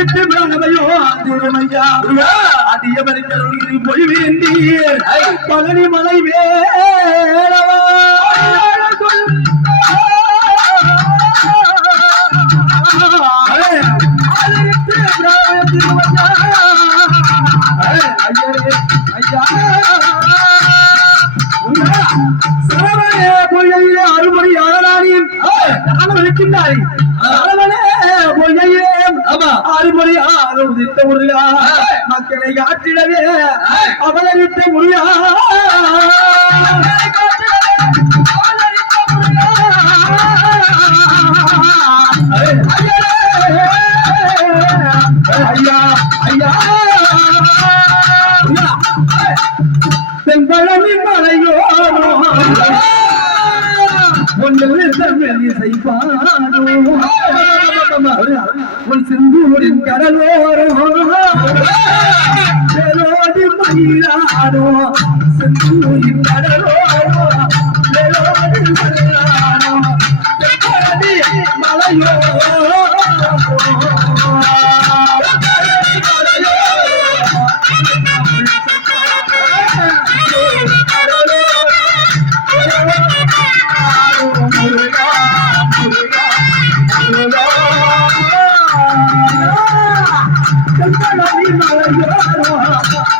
மலரிட்டு பிராணவையோ திருமையா அடியவருக்கு பொய் வேண்டி பழனி மலை வேலவா அருமணி ஆளானின் தானம் இருக்கின்றாய். சரவணே பொய்யிலே அருமணி ஆறு உதித்த முருகா மக்களை காட்டிடவே அவதரித்த முருகா ஐயா. ஐயா. தென்பழனி மலையோரோ ஒன்றில் தமிழிசை பாடோ உன் சிந்தூரின் கடலோரோ வேலோடி மயிலாடோ சிந்தூரின் கடலோரோ வேலோடி மயிலாடோ தென்பழனி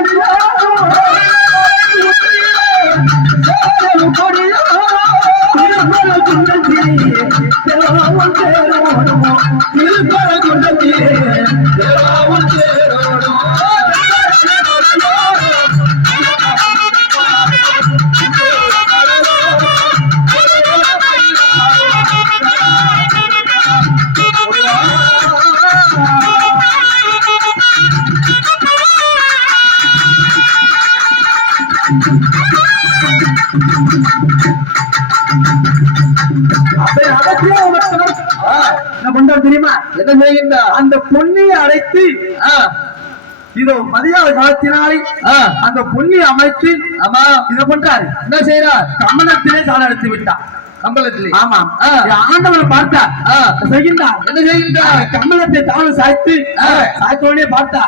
என்ன தெரியுமா? என்ன செய்கின்றார் அந்த பொன்னியை அடைத்து ஆ, இதோ மதியாத காலத்தினாலே அந்த பொன்னியை அமைத்து ஆமா. இத பண்றாரு என்ன செய்யறார் கமலத்திலே சாலை எடுத்து விட்டார். கம்பளத்திலே. ஆமாம். ஆண்டவனை பார்த்தார். ஆ. செய்கின்றார். என்ன செய்கின்றார்? கமலத்தை தானும் சாய்த்து. சாய்த்தோடனே பார்த்தா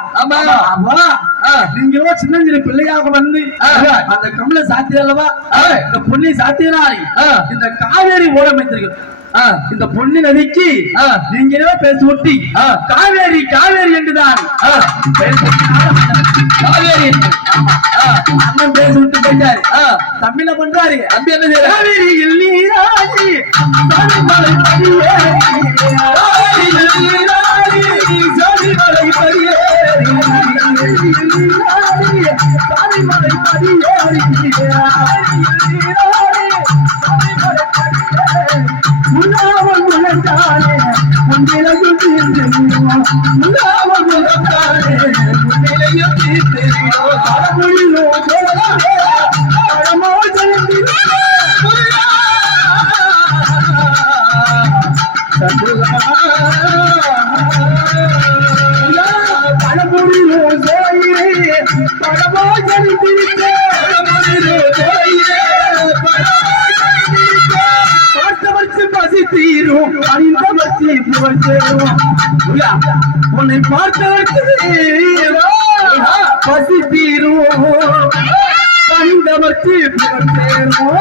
ஆமா. நீங்க சின்னஞ்சிறு பிள்ளையாக வந்து. அந்த கமல சாத்தி அல்லவா. இந்த பொன்னி சாத்தினாய் ஆ. இந்த காவேரி ஓரமைத்திருக்கு ஆ, இந்த பொன்னி நதிக்கு ஆ. நீங்களே பேசி ஒட்டி. காவேரி காவேரி என்றுதான். காவேரி. அண்ணன் பேசி விட்டு போயிட்டாரு. தமிழ பண்றாரு தம்பி என்ன காவேரியில் நீராடி சாமிமலை படியேறி காவேரியில் நீராடி சாமிமலை படியேறி முன்னாவல் முழந்தானே முன்னிலையில் தீர்ந்து முன்னாவல் முழந்தானே முன்னிலையில் தீர்ந்து பழமொழியோ போலவே பழமோ பழமொழியோ தீரும் அறிந்தவர்க்கு புகழ் சேரும் உயா, உன்னை பார்த்தவர்க்கு பசி தீரும் அறிந்தவர்க்கு புகழ் சேரும்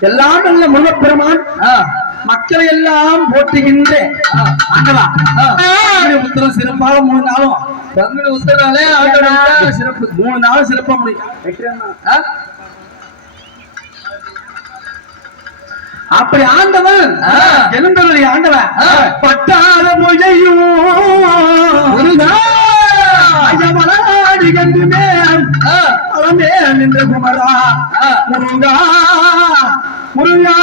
எல்லாம் நல்ல முருகப்பெருமான் மக்களை எல்லாம் போற்றுகின்ற ஆ. ஆண்டவா உத்தரம் சிறப்பாக மூணு நாளும் பங்குனி உத்தரனாலே ஆண்டவனுக்கு சிறப்பு மூணு நாளும் சிறப்பா முடியும்? அப்படி ஆண்டவன் ஆ. எழுந்தவருடைய ஆண்டவன். பட்டாத மொழியும் கண்டுமே ஆ, அவமே நின்ற குமரா. முருகா முருகா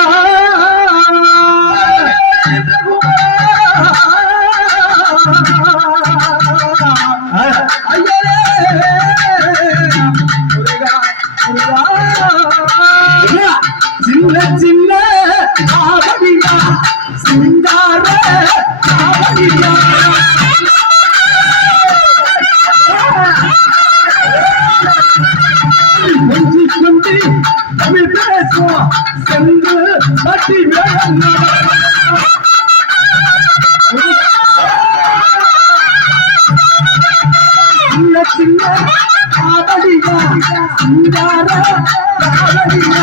சென்று பட்டி வேணும் சின்ன சின்ன ஆவடியா சிங்கார ஆவடியா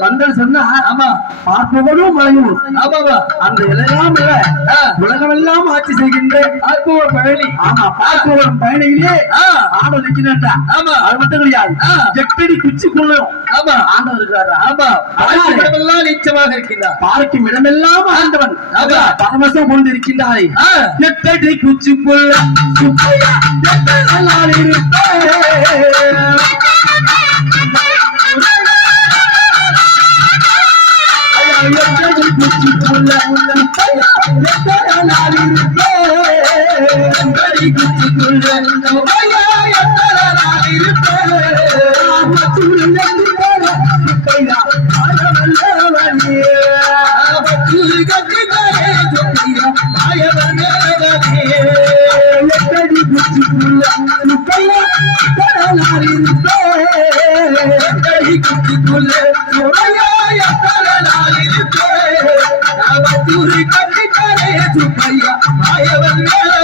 வந்தன் சொன்னா ஆமா பார்ப்பவனும் மலையும் ஆமாவா? அந்த எல்லாம் இல்ல. உலகமெல்லாம் ஆட்சி செய்கின்ற ஆத்ம பழனி. ஆமா பார்ப்பவன் பயணியிலே ஆ, ஆண்டவன் நிற்கிறான்டா ஆமா அது மட்டும் கிடையாது. ஆ. எட்டடி குச்சிக்குள்ளும் ஆமா ஆண்டவன் இருக்கிறாரா. ஆமா இடமெல்லாம் நிச்சயமாக இருக்கின்றார். பார்க்கும் இடமெல்லாம் ஆண்டவன். ஆமா. பரமசம் கொண்டு இருக்கின்றாரே ஆ, எட்டடி குச்சிக்குள்ள சுப்பையா எத்தனை நாள் இருப்பேன் நாவத்தூரி கட்டினாரே சுமையா மாயவன் மேலவனே கல்லும்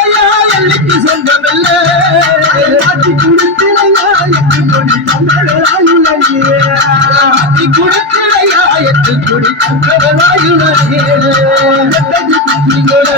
பள்ளிக்கு சொந்தமல்ல ஆட்டி காட்டி எட்டு கொடி தமிழாயுள்ளே ஆட்டி கொடுத்திரையா எட்டு குடி கண்டவனாயுள்ளே எட்டடி குச்சிகளே